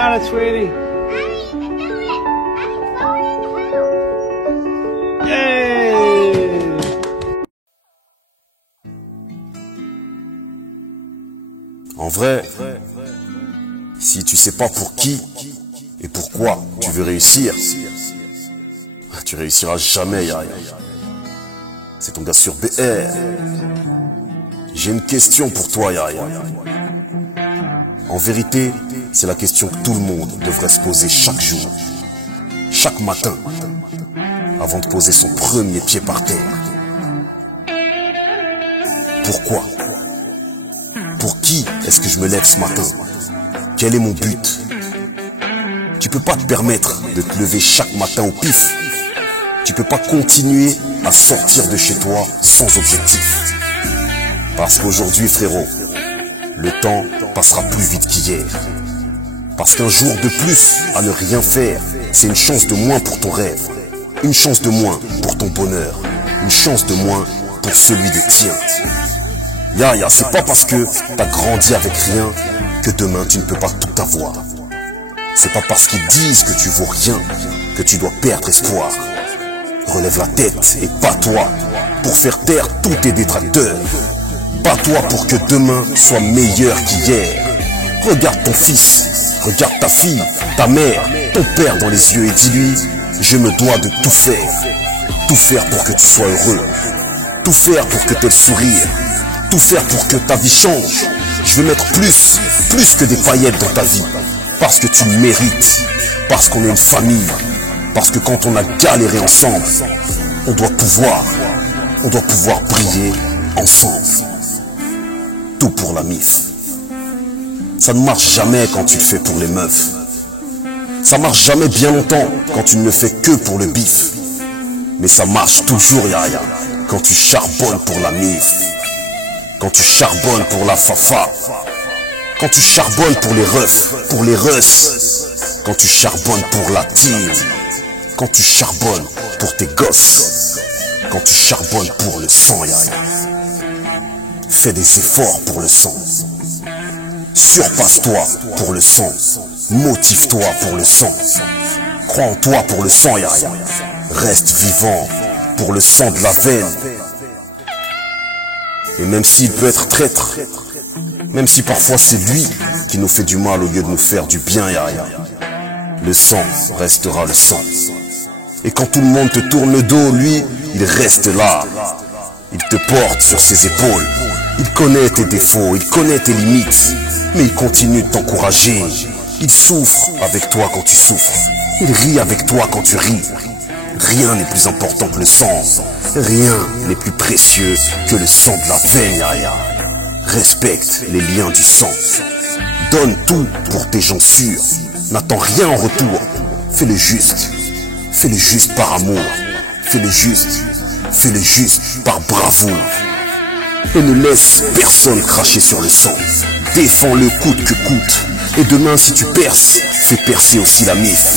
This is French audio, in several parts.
got it, sweetie. Yay! En vrai, si tu sais pas pour qui et pourquoi tu veux réussir, tu réussiras jamais, Yaya. C'est ton gars sur BR. J'ai une question pour toi, Yaya. En vérité, c'est la question que tout le monde devrait se poser chaque jour, chaque matin, avant de poser son premier pied par terre. Pourquoi? Pour qui est-ce que je me lève ce matin? Quel est mon but? Tu peux pas te permettre de te lever chaque matin au pif. Tu peux pas continuer à sortir de chez toi sans objectif. Parce qu'aujourd'hui, frérot, le temps passera plus vite qu'hier. Parce qu'un jour de plus à ne rien faire, c'est une chance de moins pour ton rêve. Une chance de moins pour ton bonheur. Une chance de moins pour celui des tiens. Yaya, c'est pas parce que t'as grandi avec rien que demain tu ne peux pas tout avoir. C'est pas parce qu'ils disent que tu vaux rien que tu dois perdre espoir. Relève la tête et bats-toi pour faire taire tous tes détracteurs. Bats-toi pour que demain soit meilleur qu'hier. Regarde ton fils, regarde ta fille, ta mère, ton père dans les yeux et dis-lui: je me dois de tout faire. Tout faire pour que tu sois heureux. Tout faire pour que tu aies le sourire. Tout faire pour que ta vie change. Je veux mettre plus que des paillettes dans ta vie. Parce que tu le mérites. Parce qu'on est une famille. Parce que quand on a galéré ensemble, on doit pouvoir briller ensemble. Tout pour la mif. Ça ne marche jamais quand tu le fais pour les meufs. Ça marche jamais bien longtemps quand tu ne le fais que pour le bif. Mais ça marche toujours, Yaya, quand tu charbonnes pour la mif. Quand tu charbonnes pour la fafa. Quand tu charbonnes pour les refs, pour les russes. Quand tu charbonnes pour la team. Quand tu charbonnes pour tes gosses. Quand tu charbonnes pour le sang, Yaya. Fais des efforts pour le sang. Surpasse-toi pour le sang. Motive-toi pour le sang. Crois en toi pour le sang, Yaya. Reste vivant pour le sang de la veine. Et même s'il peut être traître, même si parfois c'est lui qui nous fait du mal au lieu de nous faire du bien, Yaya, le sang restera le sang. Et quand tout le monde te tourne le dos, lui, il reste là. Il te porte sur ses épaules. Il connaît tes défauts, il connaît tes limites, mais il continue de t'encourager. Il souffre avec toi quand tu souffres. Il rit avec toi quand tu ris. Rien n'est plus important que le sang. Rien n'est plus précieux que le sang de la veine, Yaya. Respecte les liens du sang. Donne tout pour tes gens sûrs. N'attends rien en retour. Fais le juste. Fais le juste par amour. Fais le juste par bravoure. Et ne laisse personne cracher sur le sang. Défends-le coûte que coûte. Et demain si tu perces, fais percer aussi la mif.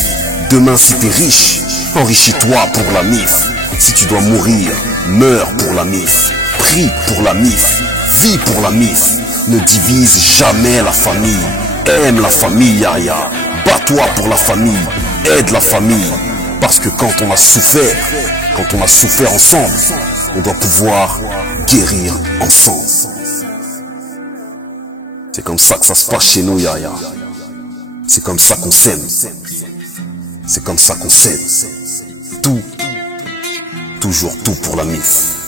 Demain si t'es riche, enrichis-toi pour la mif. Si tu dois mourir, meurs pour la mif. Prie pour la mif. Vis pour la mif. Ne divise jamais la famille. Aime la famille, Yaya. Bats-toi pour la famille. Aide la famille. Parce que quand on a souffert ensemble, on doit pouvoir guérir ensemble. C'est comme ça que ça se passe chez nous, Yaya. C'est comme ça qu'on s'aime. C'est comme ça qu'on s'aime. Tout, toujours tout pour la mif.